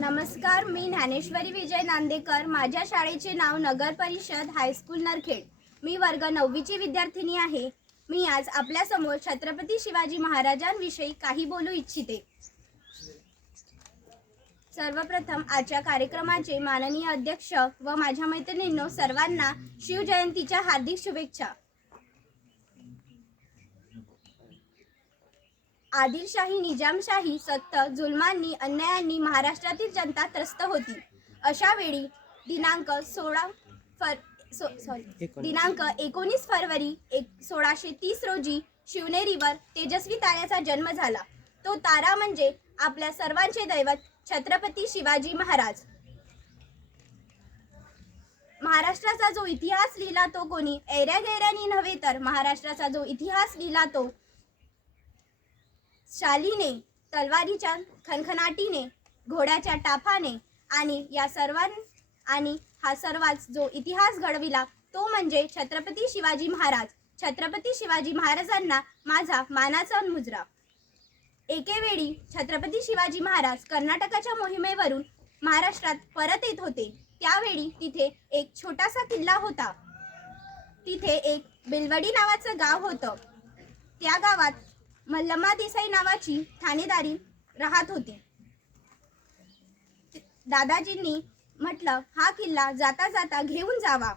नमस्कार मी ज्ञानेश्वरी विजय नांदेकर. माझ्या शाळेचे नाव नगर परिषद हायस्कूल नरखेड. मी वर्ग नववीची विद्यार्थिनी आहे. मी आज आपल्यासमोर छत्रपती शिवाजी महाराजांविषयी काही बोलू इच्छिते. सर्वप्रथम आजच्या कार्यक्रमाचे माननीय अध्यक्ष व माझ्या मैत्रिणींनो सर्वांना शिवजयंतीच्या हार्दिक शुभेच्छा. आदिलशाही निजामशाही सत्त जुलमांनी अन्यायांनी महाराष्ट्रातील जनता त्रस्त होती. अशा वेळी दिनांक सोळा फर सो सॉरी दिनांक एकोणीस फरवरी एक सोळाशे तीस रोजी शिवनेरीवर तेजस्वी ताऱ्याचा जन्म झाला. तो तारा म्हणजे आपल्या सर्वांचे दैवत छत्रपती शिवाजी महाराज. महाराष्ट्राचा जो इतिहास लिहिला तो कोणी? ऐऱ्या गैऱ्यानी नव्हे तर महाराष्ट्राचा जो इतिहास लिहिला तो शालीने तलवारीच्या खणखणाटीने घोड्याच्या टाफाने आणि या सर्वां आणि हा सर्वाच जो इतिहास घडविला तो म्हणजे छत्रपती शिवाजी महाराज. छत्रपती शिवाजी महाराजांना माझा मानाचा मुजरा. एकेवेळी छत्रपती शिवाजी महाराज कर्नाटकाच्या मोहिमेवरून महाराष्ट्रात परत येत होते. त्यावेळी तिथे एक छोटासा किल्ला होता. तिथे एक बेलवडी नावाचं गाव होतं. त्या गावात मल्लम्मा देसाई नावाची ठाणेदारी राहत होती. दादाजींनी म्हटलं हा किल्ला जाता जाता घेऊन जावा.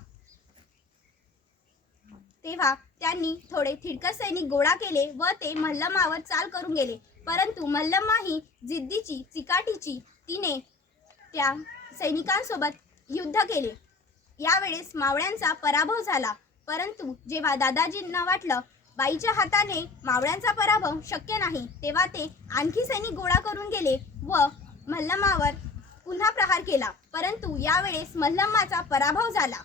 तेव्हा त्यांनी थोडे थिडकत सैनिक गोळा केले व ते मल्लमावर चाल करून गेले. परंतु मल्लम्मा ही जिद्दीची चिकाटीची तिने त्या सैनिकांसोबत युद्ध केले. यावेळेस मावळ्यांचा पराभव झाला. परंतु जेव्हा दादाजींना वाटलं बाईच्या हाताने मावळ्यांचा पराभव शक्य नाही तेव्हा ते आणखी सैनिक गोळा करून गेले व मल्लमावर पुन्हा प्रहार केला. परंतु यावेळेस मल्लम्माचा पराभव झाला.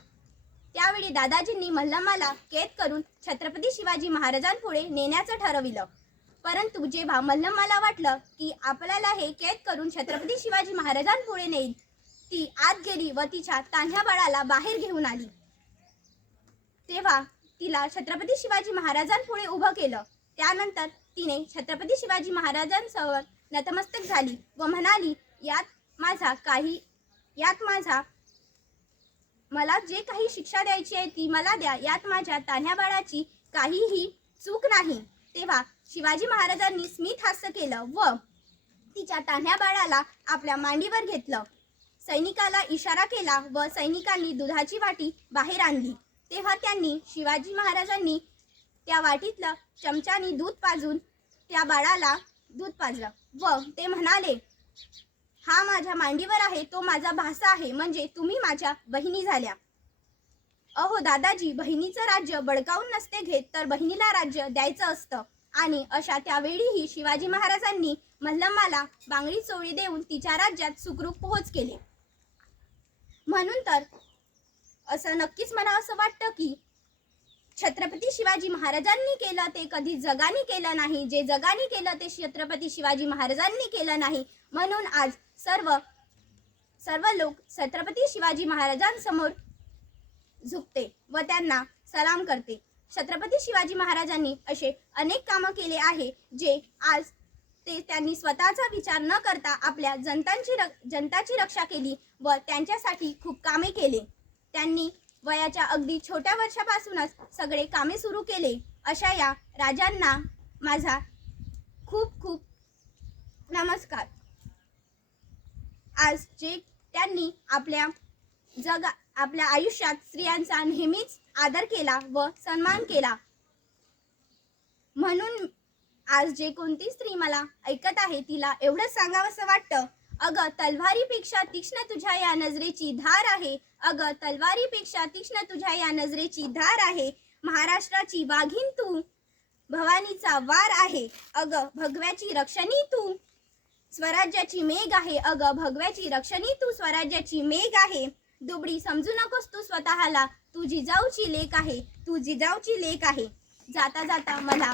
त्यावेळी दादाजींनी मल्लम्माला कैद करून छत्रपती शिवाजी महाराजांपुढे नेण्याचं ठरविलं. परंतु जेव्हा मल्लम्माला वाटलं की आपल्याला हे कैद करून छत्रपती शिवाजी महाराजांपुढे नेईल ती आत गेली व तिच्या तान्ह्या बाळाला बाहेर घेऊन आली. तेव्हा तिला छत्रपती शिवाजी महाराजांपुढे उभं केलं. त्यानंतर तिने छत्रपती शिवाजी महाराजांसमोर नतमस्तक झाली व म्हणाली यात माझा काही यात माझा मला जे काही शिक्षा द्यायची आहे ती मला द्या. यात माझ्या तान्ह्या बाळाची काहीही चूक नाही. तेव्हा शिवाजी महाराजांनी स्मित हास्य केलं व तिच्या तान्ह्या बाळाला आपल्या मांडीवर घेतलं. सैनिकाला इशारा केला व सैनिकांनी दुधाची वाटी बाहेर आणली. तेव्हा त्यांनी शिवाजी महाराजांनी त्या वाटीतलं चमच्यानी दूध पाजून त्या बाळाला दूध पाजलं व ते म्हणाले हा माझ्या मांडीवर आहे तो माझा भासा आहे म्हणजे तुम्ही माझ्या बहिणी झाल्या. अहो दादाजी बहिणीचं राज्य बडकावून नसते घेत तर बहिणीला राज्य द्यायचं असतं. आणि अशा त्यावेळीही शिवाजी महाराजांनी मल्लम्माला बांगडी चोळी देऊन तिच्या राज्यात सुखरूप पोहोच केले. म्हणून तर असं नक्कीच मला असं वाटतं की छत्रपती शिवाजी महाराजांनी केलं ते कधी जगाने केलं नाही. जे जगाने केलं ते छत्रपती शिवाजी महाराजांनी केलं नाही. म्हणून आज सर्व सर्व लोक छत्रपती शिवाजी महाराजांसमोर झुकते व त्यांना सलाम करते. छत्रपती शिवाजी महाराजांनी असे अनेक कामं केले आहे जे आज ते त्यांनी स्वतःचा विचार न करता आपल्या जनतांची र जनताची रक्षा केली व त्यांच्यासाठी खूप कामे केले. त्यांनी वयाच्या अगदी छोट्या वर्षापासूनच सगळे कामे सुरू केले. अशा या राजांना माझा खूप खूप नमस्कार. आज जे त्यांनी आपल्या जगा आपल्या आयुष्यात स्त्रियांचा नेहमीच आदर केला व सन्मान केला. म्हणून आज जे कोणती स्त्री मला ऐकत आहे तिला एवढंच सांगावंसं वाटतं. अगं तलवारीपेक्षा तीक्ष्ण तुझ्या या नजरेची धार आहे. अगं तलवारीपेक्षा तीक्ष्ण तुझ्या या नजरेची धार आहे. महाराष्ट्राची वाघीण तू भवानीचा वार आहे. अगं भगव्याची रक्षणी तू स्वराज्याची मेघ आहे. अगं भगव्याची रक्षणी तू स्वराज्याची मेघ आहे. दुबडी समजू नकोस तू स्वतःला. तू जिजाऊची लेख आहे. तू जिजाऊची लेख आहे. जाता जाता मला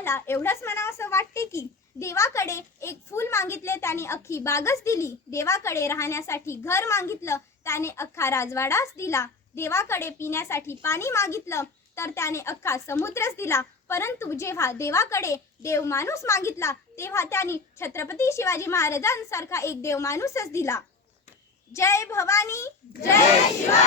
मला एवढंच म्हणावं असं वाटते की देवाकडे एक फूल मागितले त्याने अख्खी बागच दिली. देवाकडे राहण्यासाठी घर मागितलं त्याने अख्खा राजवाडाच दिला. देवाकडे पिण्यासाठी पाणी मागितलं तर त्याने अख्खा समुद्रच दिला. परंतु जेव्हा देवाकडे देव माणूस मागितला तेव्हा त्यांनी छत्रपती शिवाजी महाराजांसारखा एक देव माणूसच दिला. जय भवानी जय शिवाजी.